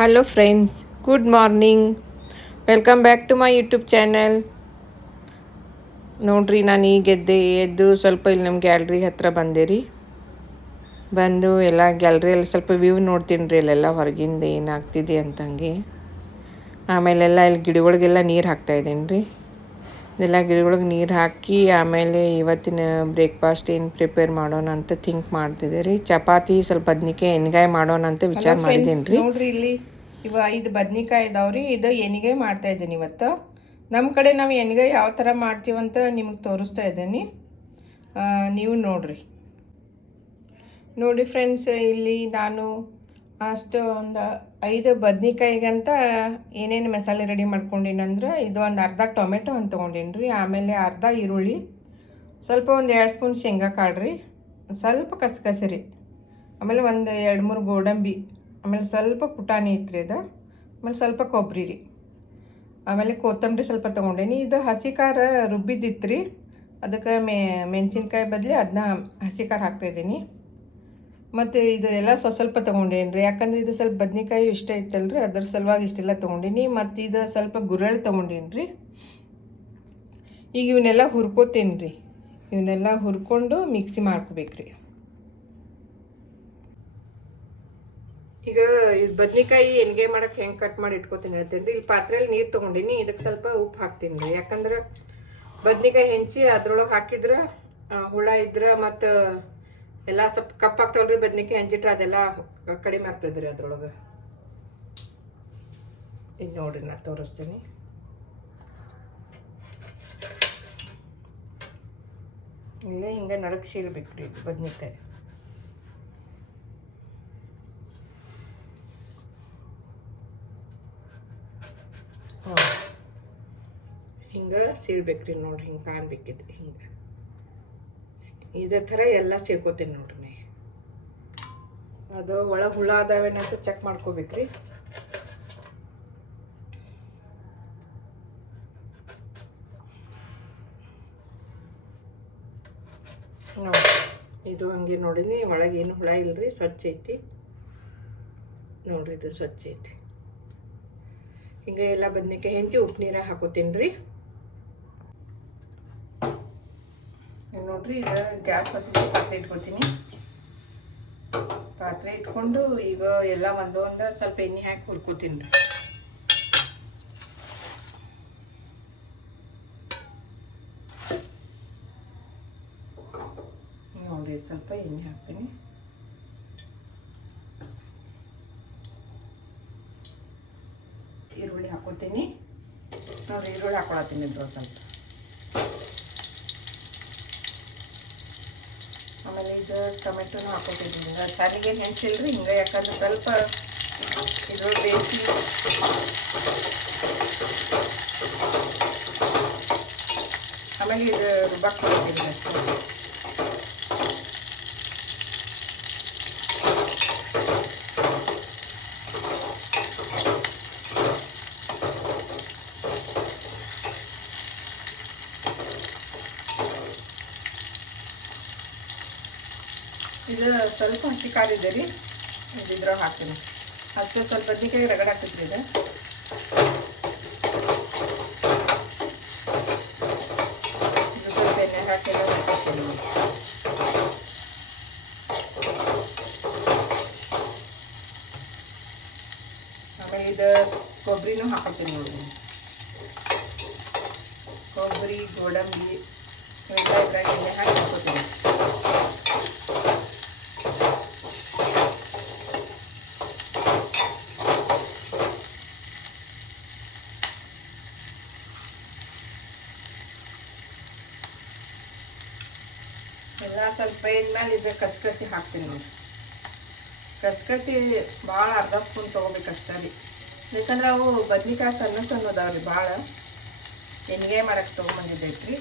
Hello friends, good morning. Welcome back to my YouTube channel. ನೋಡ್ರಿ, ನಾನು ಈಗ ಎದ್ದು ಸ್ವಲ್ಪ ಇಲ್ಲಿ ನಮ್ಮ ಗ್ಯಾಲ್ರಿ ಹತ್ರ ಬಂದೆ ರೀ. ಬಂದು ಎಲ್ಲ ಗ್ಯಾಲ್ರಿಯಲ್ಲಿ ಸ್ವಲ್ಪ ವ್ಯೂ ನೋಡ್ತೀನಿ ರೀ, ಅಲ್ಲೆಲ್ಲ ಹೊರಗಿಂದ ಏನಾಗ್ತಿದೆ ಅಂತಂಗೆ. ಆಮೇಲೆಲ್ಲ ಇಲ್ಲಿ ಗಿಡಗಳಿಗೆಲ್ಲ ನೀರು ಹಾಕ್ತಾಯಿದ್ದೀನಿ ರೀ. ಇದೆಲ್ಲ ಗಿಡಗಳಿಗೆ ನೀರು ಹಾಕಿ ಆಮೇಲೆ ಇವತ್ತಿನ ಬ್ರೇಕ್ಫಾಸ್ಟ್ ಏನು ಪ್ರಿಪೇರ್ ಮಾಡೋಣ ಅಂತ ಥಿಂಕ್ ಮಾಡ್ತಿದ್ದೆ ರೀ. ಚಪಾತಿ ಸ್ವಲ್ಪ ಬದ್ನಿಕಾಯಿ ಎಣ್ಗಾಯಿ ಮಾಡೋಣ ಅಂತ ವಿಚಾರ ಮಾಡಿದ್ದೀನಿ ರೀ. ನೋಡ್ರಿ, ಇಲ್ಲಿ 5 ಬದ್ನಿಕಾಯಿ ಇದಾವ್ರಿ. ಇದು ಎಣ್ಗಾಯಿ ಮಾಡ್ತಾ ಇದ್ದೀನಿ ಇವತ್ತು. ನಮ್ಮ ಕಡೆ ನಾವು ಎಣ್ಗಾಯಿ ಯಾವ ಥರ ಮಾಡ್ತೀವಂತ ನಿಮಗೆ ತೋರಿಸ್ತಾ ಇದ್ದೀನಿ, ನೀವು ನೋಡಿ ಫ್ರೆಂಡ್ಸ್. ಇಲ್ಲಿ ನಾನು ಅಷ್ಟು ಒಂದು 5 ಬದ್ನಿಕಾಯಿಗಂತ ಏನೇನು ಮಸಾಲೆ ರೆಡಿ ಮಾಡ್ಕೊಂಡಿನಂದ್ರೆ, ಇದು ಒಂದು ಅರ್ಧ ಟೊಮೆಟೊ ಅಂತ ತೊಗೊಂಡೀನಿ ರೀ. ಆಮೇಲೆ ಅರ್ಧ ಈರುಳ್ಳಿ, ಸ್ವಲ್ಪ ಒಂದು 2 ಸ್ಪೂನ್ ಶೇಂಗಾ ಕಾಳು ರೀ, ಸ್ವಲ್ಪ ಕಸಕಸರಿ, ಆಮೇಲೆ ಒಂದು 2-3 ಗೋಡಂಬಿ, ಆಮೇಲೆ ಸ್ವಲ್ಪ ಪುಟಾಣಿ ಇತ್ತು ಅದು, ಆಮೇಲೆ ಸ್ವಲ್ಪ ಕೊಬ್ಬರಿ ರೀ, ಆಮೇಲೆ ಕೊತ್ತಂಬರಿ ಸ್ವಲ್ಪ ತೊಗೊಂಡೇನಿ. ಇದು ಹಸಿ ಖಾರ ರುಬ್ಬಿದ್ದಿತ್ತು ರೀ, ಅದಕ್ಕೆ ಮೆಣಸಿನ್ಕಾಯಿ ಬದಲಿ ಅದನ್ನ ಹಸಿ ಖಾರ ಹಾಕ್ತಾಯಿದ್ದೀನಿ. ಮತ್ತು ಇದು ಎಲ್ಲ ಸ್ವಲ್ಪ ತೊಗೊಂಡೇನಿ ರೀ, ಯಾಕಂದರೆ ಇದು ಸ್ವಲ್ಪ ಬದ್ನಿಕಾಯಿ ಇಷ್ಟ ಇತ್ತಲ್ಲ ರೀ, ಅದ್ರ ಸಲುವಾಗಿ ಇಷ್ಟೆಲ್ಲ ತೊಗೊಂಡೀನಿ. ಮತ್ತು ಇದು ಸ್ವಲ್ಪ ಗುರೆಳ್ಳು ತೊಗೊಂಡೀನಿ ರೀ. ಈಗ ಇವನ್ನೆಲ್ಲ ಹುರ್ಕೋತೀನಿ ರೀ. ಇವನ್ನೆಲ್ಲ ಹುರ್ಕೊಂಡು ಮಿಕ್ಸಿ ಮಾಡ್ಕೋಬೇಕು ರೀ. ಈಗ ಇದು ಬದ್ನಿಕಾಯಿ ಎಣ್ಗಾಯಿ ಮಾಡೋಕ್ಕೆ ಹೆಂಗೆ ಕಟ್ ಮಾಡಿ ಇಟ್ಕೋತೀನಿ ಹೇಳ್ತೀನಿ ರೀ. ಇಲ್ಲಿ ಪಾತ್ರೆಯಲ್ಲಿ ನೀರು ತೊಗೊಂಡಿನಿ, ಇದಕ್ಕೆ ಸ್ವಲ್ಪ ಉಪ್ಪು ಹಾಕ್ತೀನಿ ರೀ. ಯಾಕಂದ್ರೆ ಬದ್ನಿಕಾಯಿ ಹೆಂಚಿ ಅದ್ರೊಳಗೆ ಹಾಕಿದ್ರೆ ಹುಳ ಇದ್ರೆ ಮತ್ತು ಎಲ್ಲ ಸ್ವಲ್ಪ ಕಪ್ಪಾಗ್ತಾವಲ್ರಿ. ಬದ್ನಿಕಾಯಿ ಹೆಂಚಿಟ್ರೆ ಅದೆಲ್ಲ ಕಡಿಮೆ ಆಗ್ತದೆ ರೀ ಅದ್ರೊಳಗೆ. ಈಗ ನೋಡಿರಿ, ನಾನು ತೋರಿಸ್ತೀನಿ. ಇಲ್ಲೇ ಹಿಂಗೆ ನಡಕ್ಕೆ ಸೀರ್ಬೇಕು ರೀ ಬದ್ನಿಕಾಯಿ. ಹಿಂಗೆ ಸೀಳ್ಬೇಕ್ರಿ ನೋಡ್ರಿ, ಹಿಂಗೆ ಕಾಣ್ಬೇಕಿದ್ರಿ. ಹಿಂಗೆ ಇದೇ ಥರ ಎಲ್ಲ ಸೀಳ್ಕೊತೀನಿ ನೋಡ್ರಿ. ಅದು ಒಳಗೆ ಹುಳ ಅದಾವೇನಂತ ಚೆಕ್ ಮಾಡ್ಕೋಬೇಕ್ರಿ. ನೋಡಿ, ಇದು ಹಂಗೆ ನೋಡಿನಿ, ಒಳಗೆ ಏನು ಹುಳ ಇಲ್ರಿ, ಸ್ವಚ್ಛ ಐತಿ ನೋಡ್ರಿ. ಇದು ಸ್ವಚ್ಛ ಐತಿ. ಹಿಂಗೆ ಎಲ್ಲ ಬದ್ನಿಕಾಯಿ ಹೆಂಚಿ ಉಪ್ಪು ನೀರಾಗ ಹಾಕೋತೀನಿ ರೀ. ನೋಡ್ರಿ, ಈಗ ಗ್ಯಾಸ್ ಹತ್ತಿಸಿ ಪಾತ್ರೆ ಇಟ್ಕೋತೀನಿ. ಪಾತ್ರೆ ಇಟ್ಕೊಂಡು ಈಗ ಎಲ್ಲ ಒಂದೊಂದು ಸ್ವಲ್ಪ ಎಣ್ಣೆ ಹಾಕಿ ಹುರ್ಕೋತೀನಿ ರೀ. ನೋಡಿ, ಸ್ವಲ್ಪ ಎಣ್ಣೆ ಹಾಕ್ತೀನಿ. ಈರುಳ್ಳಿ ಹಾಕೋತೀನಿ ನೋಡಿರಿ. ಈರುಳ್ಳಿ ಹಾಕೊಳತ್ತೀನಿ ಇದ್ರೊಳಗೆ ಸ್ವಲ್ಪ. ಆಮೇಲೆ ಇದು ಟೊಮೆಟೊನೂ ಹಾಕೋತೀನಿ. ಹಿಂಗೆ ಸಾರಿಗೆ ನೆನ್ಸಿಲ್ರಿ, ಹಿಂಗೆ ಯಾಕಂದ್ರೆ ಸ್ವಲ್ಪ ಇದ್ರೊಳಗೆ ಬೇಯಿಸಿ ಆಮೇಲೆ ಇದು ರುಬ್ಬಕ್ಕೆ ಹಾಕೋತೀನಿ ಅಷ್ಟೇ. ಇದು ಸ್ವಲ್ಪ ಹಸಿ ಖಾರ ಇದೆ ರೀ, ಇದ್ರೊಳಗೆ ಹಾಕ್ತೀನಿ. ಅಷ್ಟು ಸ್ವಲ್ಪ ಬದ್ನಿಕಾಯಿ ರಗಡ ಹಾಕ್ತಿದ್ರಿ. ಇದು ಸ್ವಲ್ಪ ಎಣ್ಣೆ ಹಾಕಿ ಹಾಕ್ತೀನಿ. ಆಮೇಲೆ ಇದು ಕೊಬ್ಬರಿನೂ ಹಾಕೋತೀನಿ ನೋಡಿ. ಕೊಬ್ಬರಿ, ಗೋಡಂಬಿ ಇವೆಲ್ಲ ಇದ್ರಾಗ ಎಣ್ಣೆ ಹಾಕಿ ಹಾಕೋತೀನಿ. ಎಲ್ಲ ಸ್ವಲ್ಪ ಇದ್ಮೇಲೆ ಇದು ಕಸಕಸಿ ಹಾಕ್ತೀನಿ ನೋಡಿ. ಕಸಕಸಿ ಭಾಳ ಅರ್ಧ ಸ್ಪೂನ್ ತೊಗೋಬೇಕಷ್ಟೇ ರೀ, ಯಾಕಂದ್ರೆ ಅವು ಬದ್ನಿಕಾಯಿ ಸಣ್ಣ ಸಣ್ಣ ಅದಾವ್ರಿ. ಭಾಳ ಎಣ್ಗಾಯಿ ಮಾಡಕ್ಕೆ ತೊಗೊಂಬಂದಿದ್ದೈತ್ರಿ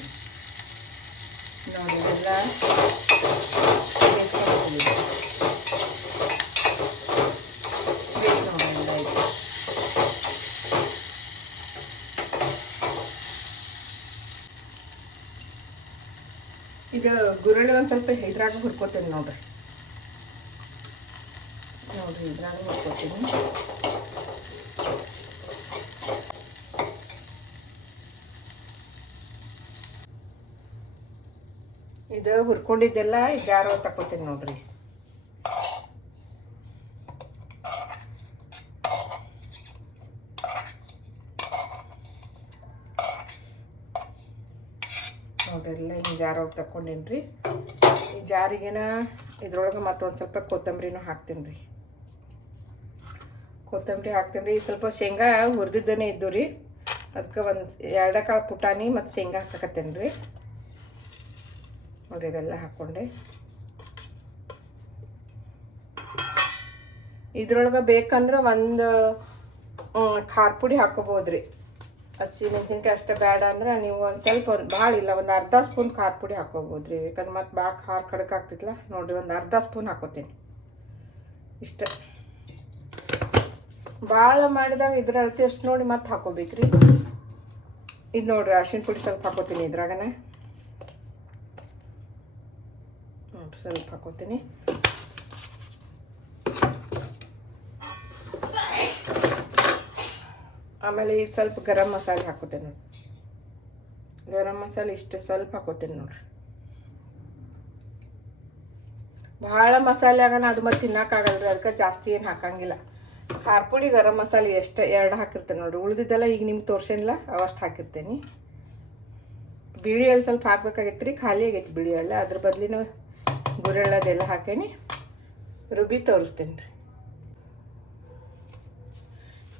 ನೋಡಿ. ಇದೆಲ್ಲ ಇದು ಗುರಳ್ಳಿ ಒಂದು ಸ್ವಲ್ಪ ಇದ್ರಾಗ ಹುರ್ಕೋತೀನಿ ನೋಡ್ರಿ. ಇದ್ರಾಗ ಹುರ್ಕೋತೀನಿ. ಇದು ಹುರ್ಕೊಂಡಿದ್ದೆಲ್ಲ ಈ ಜಾರ್ ಒಳಗೆ ತಕ್ಕೊತೀನಿ ನೋಡ್ರಿ. ನೋಡ್ರಿ ಎಲ್ಲ ಹಿಂಗೆ ಜಾರ್ ಒಳಗೆ ತಕ್ಕೊಂಡೇನ್ರಿ. ಈ ಜಾರಿಗೆನ ಇದ್ರೊಳಗೆ ಮತ್ತೊಂದು ಸ್ವಲ್ಪ ಕೊತ್ತಂಬರಿನೂ ಹಾಕ್ತೀನಿ ರೀ. ಕೊತ್ತಂಬರಿ ಹಾಕ್ತೀನಿ ರೀ. ಸ್ವಲ್ಪ ಶೇಂಗಾ ಹುರಿದಿದ್ದೇನೆ ಇದ್ದು ರೀ, ಅದಕ್ಕೆ ಒಂದು 2 ಕಾಳು ಪುಟಾಣಿ ಮತ್ತು ಶೇಂಗಾ ಹಾಕಕತ್ತೇನೆ ರೀ. ನೋಡಿ ಇದೆಲ್ಲ ಹಾಕ್ಕೊಂಡೆ. ಇದ್ರೊಳಗೆ ಬೇಕಂದ್ರೆ ಒಂದು ಖಾರ ಪುಡಿ ಹಾಕೋಬೋದ್ರಿ. ಹಸಿಮೆಣಸಿನ್ಕಾಯಿ ಅಷ್ಟೇ ಬೇಡ ಅಂದ್ರೆ ನೀವು ಒಂದು ಸ್ವಲ್ಪ ಭಾಳ ಇಲ್ಲ ಒಂದು ಅರ್ಧ ಸ್ಪೂನ್ ಖಾರ ಪುಡಿ ಹಾಕೋಬೋದ್ರಿ. ಯಾಕಂದ್ರೆ ಮತ್ತು ಭಾಳ ಖಾರ ಕಡಕ್ ಆಗ್ತಿತ್ತಲ್ಲ. ನೋಡಿರಿ ಒಂದು ಅರ್ಧ ಸ್ಪೂನ್ ಹಾಕೋತೀನಿ ಇಷ್ಟ. ಭಾಳ ಮಾಡಿದಾಗ ಇದ್ರ ಅಳತೆ ಅಷ್ಟು ನೋಡಿ ಮತ್ತೆ ಹಾಕೋಬೇಕ್ರಿ. ಇದು ನೋಡ್ರಿ ಅರಿಶಿನ ಪುಡಿ ಸ್ವಲ್ಪ ಹಾಕೋತೀನಿ ಇದ್ರಾಗನೆ. ಸ್ವಲ್ಪ ಹಾಕೋತೀನಿ. ಆಮೇಲೆ ಈಗ ಸ್ವಲ್ಪ ಗರಂ ಮಸಾಲೆ ಹಾಕೋತೀನಿ. ಗರಂ ಮಸಾಲೆ ಇಷ್ಟು ಸ್ವಲ್ಪ ಹಾಕೋತೀನಿ ನೋಡ್ರಿ. ಭಾಳ ಮಸಾಲೆ ಆಗೋಣ ಅದು ಮತ್ತೆ ತಿನ್ನೋಕ್ಕಾಗಲ್ರಿ, ಅದಕ್ಕೆ ಜಾಸ್ತಿ ಏನು ಹಾಕಂಗಿಲ್ಲ. ಖಾರ ಪುಡಿ ಗರಂ ಮಸಾಲೆ ಎಷ್ಟು 2 ಹಾಕಿರ್ತೇನೆ ನೋಡ್ರಿ. ಉಳಿದಿದ್ದೆಲ್ಲ ಈಗ ನಿಮ್ಗೆ ತೋರ್ಸೇನಿಲ್ಲ ಅವಷ್ಟು ಹಾಕಿರ್ತೇನೆ. ಬಿಳಿ ಎಳ್ಳು ಸ್ವಲ್ಪ ಹಾಕ್ಬೇಕಾಗೈತೆ ರೀ, ಖಾಲಿ ಆಗೈತಿ ಬಿಳಿ ಎಳ್ಳು. ಅದ್ರ ಬದಲಿನ ಗುರೆಳ್ಳದೆಲ್ಲ ಹಾಕೇನಿ ರುಬ್ಬಿ ತೋರಿಸ್ತೇನೆ ರೀ.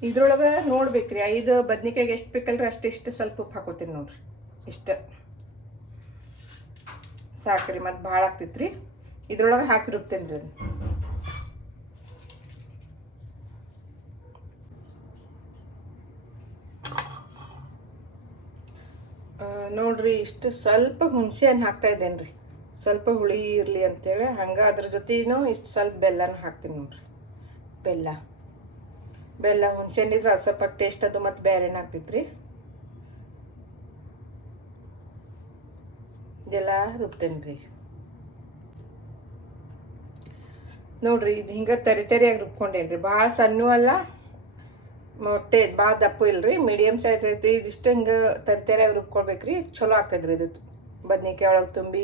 ಇದ್ರೊಳಗೆ ನೋಡ್ಬೇಕ್ರಿ 5 ಬದ್ನಿಕಾಯಿಗೆ ಎಷ್ಟು ಬೇಕಲ್ರಿ ಅಷ್ಟಿಷ್ಟು ಸ್ವಲ್ಪ ಉಪ್ಪು ಹಾಕೋತೀನಿ ನೋಡ್ರಿ. ಇಷ್ಟ ಸಾಕ್ರಿ, ಮತ್ತು ಭಾಳ ಆಗ್ತೈತ್ರಿ. ಇದ್ರೊಳಗೆ ಹಾಕಿ ರುಬ್ತೇನೆ ರೀ. ನೋಡ್ರಿ ಇಷ್ಟು ಸ್ವಲ್ಪ ಹುಣಸೆ ಹಣ್ಣು ಹಾಕ್ತಾ ಇದ್ದೇನೆ ರೀ, ಸ್ವಲ್ಪ ಹುಳಿ ಇರಲಿ ಅಂತೇಳಿ. ಹಂಗೆ ಅದ್ರ ಜೊತೆನೂ ಇಷ್ಟು ಸ್ವಲ್ಪ ಬೆಲ್ಲನ ಹಾಕ್ತೀನಿ ನೋಡ್ರಿ. ಬೆಲ್ಲ ಹುಣಸೆ ಹಣ್ಣಿದ್ರೆ ಅದು ಸ್ವಲ್ಪ ಟೇಸ್ಟ್ ಅದು ಮತ್ತು ಬೇರೆನೇ ಆಗ್ತೈತ್ರಿ. ಇದೆಲ್ಲ ರುಬ್ತೇನೆ ರೀ. ನೋಡ್ರಿ ಇದು ಹಿಂಗೆ ತರಿಯಾಗಿ ರುಬ್ಕೊಂಡೇನಿ ರೀ. ಭಾಳ ಸಣ್ಣೂ ಅಲ್ಲ, ಮೊಟ್ಟೆ ಭಾಳ ದಪ್ಪು ಇಲ್ರಿ, ಮೀಡಿಯಮ್ ಸೈಜ್ ಐತಿ. ಇದಿಷ್ಟು ಹಿಂಗೆ ತರಿಯಾಗಿ ರುಬ್ಕೊಳ್ಬೇಕ್ರಿ. ಚಲೋ ಆಗ್ತದ್ರಿ ಇದು ಬದ್ನಿಕಾಯಿ ಒಳಗೆ ತುಂಬಿ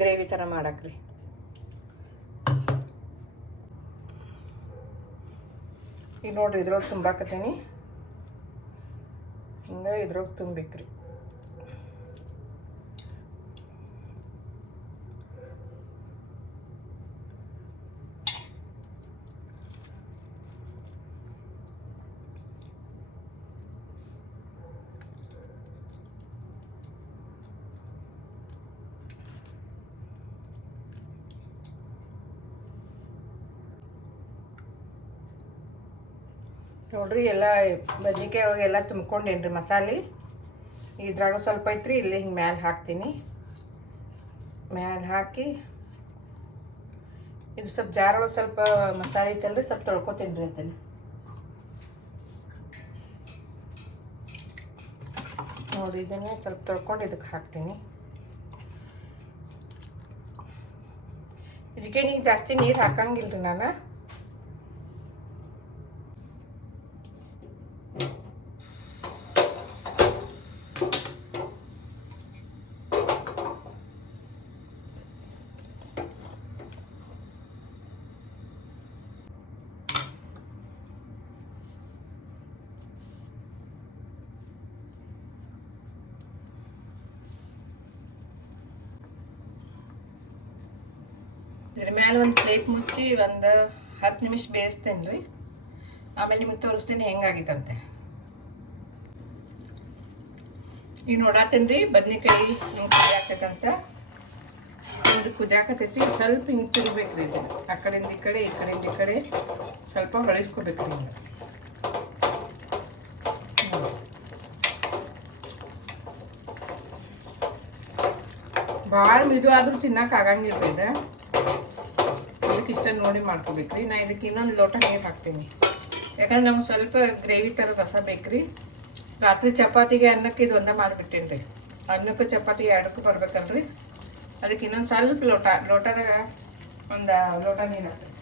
ಗ್ರೇವಿ ಥರ ಮಾಡಾಕ್ರಿ. ಈಗ ನೋಡ್ರಿ ಇದ್ರೊಳಗೆ ತುಂಬಾಕತ್ತೀನಿ. ಹಿಂಗೆ ಇದ್ರೊಳಗೆ ತುಂಬೇಕ್ರಿ. ನೋಡ್ರಿ ಎಲ್ಲ ಬದ್ನಿಕಾಯಿ ಒಳಗೆ ಎಲ್ಲ ತುಂಬ್ಕೊಂಡೇನ್ರಿ ಮಸಾಲೆ. ಇದ್ರಾಗ ಸ್ವಲ್ಪ ಐತ್ರಿ, ಇಲ್ಲಿ ಹಿಂಗೆ ಮ್ಯಾಲೆ ಹಾಕ್ತೀನಿ. ಮ್ಯಾಲೆ ಹಾಕಿ ಇದು ಸ್ವಲ್ಪ ಜಾರೊಳಗೆ ಸ್ವಲ್ಪ ಮಸಾಲೆ ಐತಲ್ರಿ, ಸ್ವಲ್ಪ ತೊಳ್ಕೊತೀನಿ ರೀ ಅದನ್ನು. ನೋಡಿ ಇದನ್ನೇ ಸ್ವಲ್ಪ ತೊಳ್ಕೊಂಡು ಇದಕ್ಕೆ ಹಾಕ್ತೀನಿ. ಇದಕ್ಕೆ ನೀವು ಜಾಸ್ತಿ ನೀರು ಹಾಕಂಗಿಲ್ರಿ ನಾನು. ಇದ್ರ ಮೇಲೆ ಒಂದು ಪ್ಲೇಟ್ ಮುಚ್ಚಿ ಒಂದು 10 ನಿಮಿಷ ಬೇಯಿಸ್ತೇನೆ ರೀ. ಆಮೇಲೆ ನಿಮಗೆ ತೋರಿಸ್ತೀನಿ ಹೆಂಗಾಗಿತ್ತಂತೆ. ಈಗ ನೋಡಾತೇನೆ ರೀ ಬದ್ನಿಕಾಯಿ ಹಿಂಗೆ ಕುದಿಯಾಕತ್ತಂತ. ಇದು ಕುದಿಯಾಕತ್ತೈತಿ. ಸ್ವಲ್ಪ ಹಿಂಗೆ ತಿರ್ಬೇಕ್ರಿ. ಇದು ಆ ಕಡೆಯಿಂದ ಈ ಕಡೆ, ಈ ಕಡೆಯಿಂದ ಈ ಕಡೆ ಸ್ವಲ್ಪ ಹೊಳಿಸ್ಕೊಬೇಕ್ರಿ. ಹಿಂಗೆ ಭಾಳ ಮಿದು ಆದ್ರೂ ತಿನ್ನಕ್ಕೆ ಆಗಂಗಿಲ್ಲ ಇದು. ಇದಕ್ಕೆ ಇಷ್ಟ ನೋಡಿ ಮಾಡ್ಕೋಬೇಕ್ರಿ. ನಾ ಇದಕ್ಕೆ ಇನ್ನೊಂದು ಲೋಟ ನೀರು ಹಾಕ್ತೀನಿ, ಯಾಕಂದ್ರೆ ನಮ್ಗೆ ಸ್ವಲ್ಪ ಗ್ರೇವಿ ಥರ ರಸ ಬೇಕ್ರಿ. ರಾತ್ರಿ ಚಪಾತಿಗೆ ಅನ್ನಕ್ಕೆ ಇದು ಒಂದೇ ಮಾಡಿಬಿಟ್ಟೇನಿ ರೀ. ಅನ್ನಕ್ಕೆ ಚಪಾತಿ 2ಕ್ಕೂ ಬರ್ಬೇಕಲ್ರಿ, ಅದಕ್ಕೆ ಇನ್ನೊಂದು ಸ್ವಲ್ಪ ಲೋಟದಾಗ ಒಂದು ಲೋಟ ನೀರು ಹಾಕ್ತೀನಿ.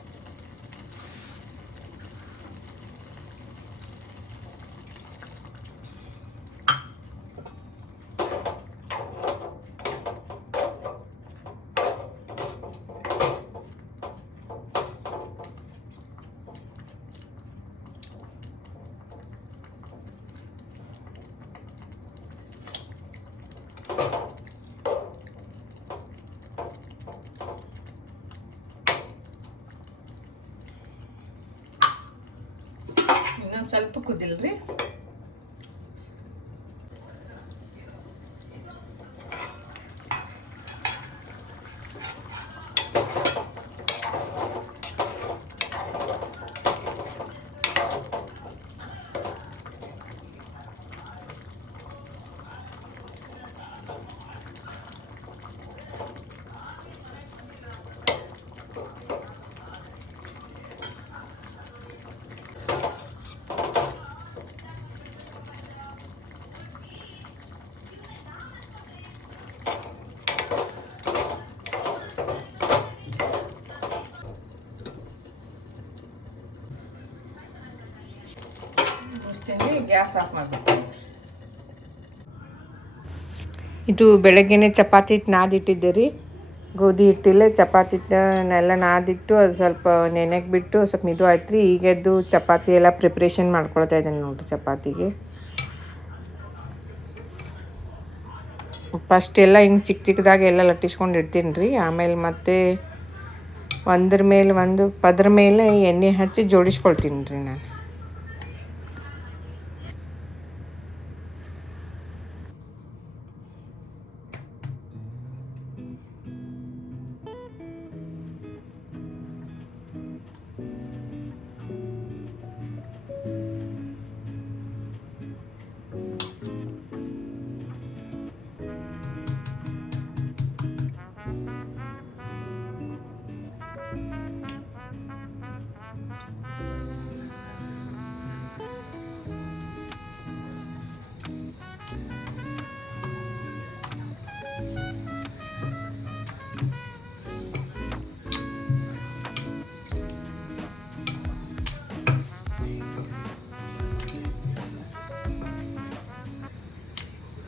ಸ್ವಲ್ಪ ಕುದಿಲ್ರಿ. ಗ್ಯಾಸ್ ಆಫ್ ಮಾಡಬೇಕು. ಇದು ಬೆಳಗ್ಗೆನೆ ಚಪಾತಿ ನಾದಿಟ್ಟಿದ್ದೆ ರೀ. ಗೋಧಿ ಹಿಟ್ಟಲ್ಲೇ ಚಪಾತಿ ಎಲ್ಲ ನಾದಿಟ್ಟು ಅದು ಸ್ವಲ್ಪ ನೆನೆಗೆ ಬಿಟ್ಟು ಸ್ವಲ್ಪ ಮಿದು ಆಯ್ತು ರೀ. ಈಗ ಎದ್ದು ಚಪಾತಿ ಎಲ್ಲ ಪ್ರಿಪ್ರೇಷನ್ ಮಾಡ್ಕೊಳ್ತಾ ಇದ್ದೇನೆ ನೋಡಿರಿ. ಚಪಾತಿಗೆ ಫಸ್ಟ್ ಎಲ್ಲ ಹಿಂಗೆ ಚಿಕ್ಕ ಚಿಕ್ಕದಾಗಿ ಎಲ್ಲ ಲಟ್ಟಿಸ್ಕೊಂಡು ಇಡ್ತೀನಿ ರೀ. ಆಮೇಲೆ ಮತ್ತೆ ಒಂದ್ರ ಮೇಲೆ ಒಂದು ಪದ್ರ ಮೇಲೆ ಎಣ್ಣೆ ಹಚ್ಚಿ ಜೋಡಿಸ್ಕೊಳ್ತೀನಿ ರೀ ನಾನು.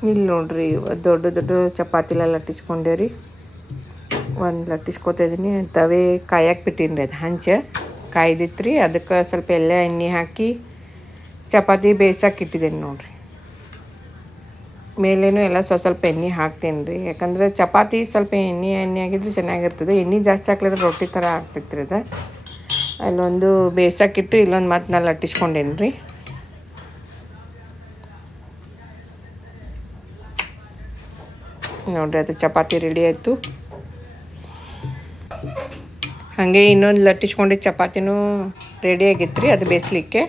ಇಲ್ಲಿ ನೋಡ್ರಿ ದೊಡ್ಡ ದೊಡ್ಡ ಚಪಾತಿಲ್ಲ ಲಟ್ಟಿಸ್ಕೊಂಡೆ ರೀ. ಒಂದು ಲಟ್ಟಿಸ್ಕೊತಾ ಇದ್ದೀನಿ. ತವೆ ಕಾಯಕ್ಕೆ ಬಿಟ್ಟೀನಿ ರೀ. ಅದು ಹಂಚೆ ಕಾಯ್ದಿತ್ತು ರೀ. ಅದಕ್ಕೆ ಸ್ವಲ್ಪ ಎಣ್ಣೆ ಹಾಕಿ ಚಪಾತಿ ಬೇಯಿಸಕ್ಕೆ ಇಟ್ಟಿದ್ದೀನಿ ನೋಡ್ರಿ. ಮೇಲೇನು ಎಲ್ಲ ಸ್ವಲ್ಪ ಎಣ್ಣೆ ಹಾಕ್ತೀನಿ ರೀ. ಯಾಕಂದರೆ ಚಪಾತಿ ಸ್ವಲ್ಪ ಎಣ್ಣೆ ಆಗಿದ್ರೆ ಚೆನ್ನಾಗಿರ್ತದೆ. ಎಣ್ಣೆ ಜಾಸ್ತಿ ಹಾಕ್ಲಿದ್ರೆ ರೊಟ್ಟಿ ಥರ ಆಗ್ತೈತೆ ರೀ ಅದು. ಅಲ್ಲೊಂದು ಬೇಯಿಸಕ್ಕಿಟ್ಟು ಇಲ್ಲೊಂದು ಮತ್ತೆ ನಾನು ಲಟ್ಟಿಸ್ಕೊಂಡೇನಿ ರೀ. ನೋಡಿರಿ ಅದು ಚಪಾತಿ ರೆಡಿ ಆಯಿತು. ಹಾಗೆ ಇನ್ನೊಂದು ಲಟ್ಟಿಸ್ಕೊಂಡಿದ್ದು ಚಪಾತಿನೂ ರೆಡಿ ಆಗಿತ್ತು ರೀ. ಅದು ಬೇಯಿಸ್ಲಿಕ್ಕೆ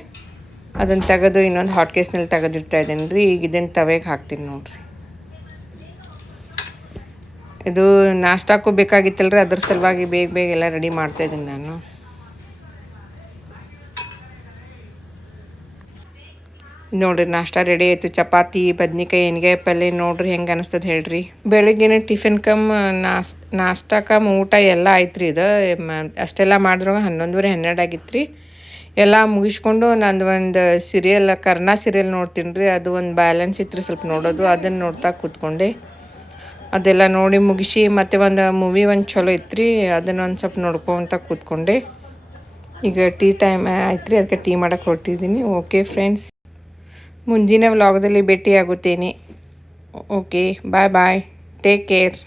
ಅದನ್ನು ತೆಗೆದು ಇನ್ನೊಂದು ಹಾಟ್ ಕೇಸ್ನಲ್ಲಿ ತೆಗೆದಿಡ್ತಾ ಇದ್ದೀನಿ ರೀ. ಈಗ ಇದನ್ನು ತವೆಗೆ ಹಾಕ್ತೀನಿ ನೋಡಿರಿ. ಇದು ನಾಷ್ಟಾಕ್ಕೂ ಬೇಕಾಗಿತ್ತಲ್ಲ ರೀ. ಅದ್ರ ಸಲುವಾಗಿ ಬೇಗ ಬೇಗ ಎಲ್ಲ ರೆಡಿ ಮಾಡ್ತಾಯಿದ್ದೀನಿ ನಾನು. ನೋಡಿರಿ ನಾಷ್ಟ ರೆಡಿ ಆಯಿತು. ಚಪಾತಿ ಬದ್ನಿಕಾಯಿ ಎಣ್ಗಾಯಿ ಪಲ್ಯ ನೋಡಿರಿ ಹೆಂಗೆ ಅನಿಸ್ತದೆ ಹೇಳ್ರಿ. ಬೆಳಗ್ಗೆನೇ ಟಿಫಿನ್ ನಾಷ್ಟಕ್ಕೆ ಊಟ ಎಲ್ಲ ಆಯ್ತು ರೀ. ಇದು ಅಷ್ಟೆಲ್ಲ ಮಾಡಿದ್ರು 11:30 12 ಆಗಿತ್ತು ರೀ. ಎಲ್ಲ ಮುಗಿಸ್ಕೊಂಡು ನಂದು ಒಂದು ಸೀರಿಯಲ್ ಕರ್ನಾ ಸೀರಿಯಲ್ ನೋಡ್ತೀನಿ ರೀ. ಅದು ಒಂದು ಬ್ಯಾಲೆನ್ಸ್ ಇತ್ತು ರೀ ಸ್ವಲ್ಪ ನೋಡೋದು. ಅದನ್ನು ನೋಡ್ತಾ ಕೂತ್ಕೊಂಡೆ. ಅದೆಲ್ಲ ನೋಡಿ ಮುಗಿಸಿ ಮತ್ತು ಒಂದು ಮೂವಿ ಒಂದು ಚಲೋ ಇತ್ತು ರೀ. ಅದನ್ನೊಂದು ಸ್ವಲ್ಪ ನೋಡ್ಕೊತ ಕೂತ್ಕೊಂಡೆ. ಈಗ ಟೀ ಟೈಮ್ ಆಯ್ತು ರೀ. ಅದಕ್ಕೆ ಟೀ ಮಾಡೋಕ್ಕೆ ಹೊರಟಿದ್ದೀನಿ. ಓಕೆ ಫ್ರೆಂಡ್ಸ್, ಮುಂದಿನ ವ್ಲಾಗ್ದಲ್ಲಿ ಭೇಟಿಯಾಗುತ್ತೇನೆ. ಓಕೆ, ಬಾಯ್ ಬಾಯ್, ಟೇಕ್ ಕೇರ್.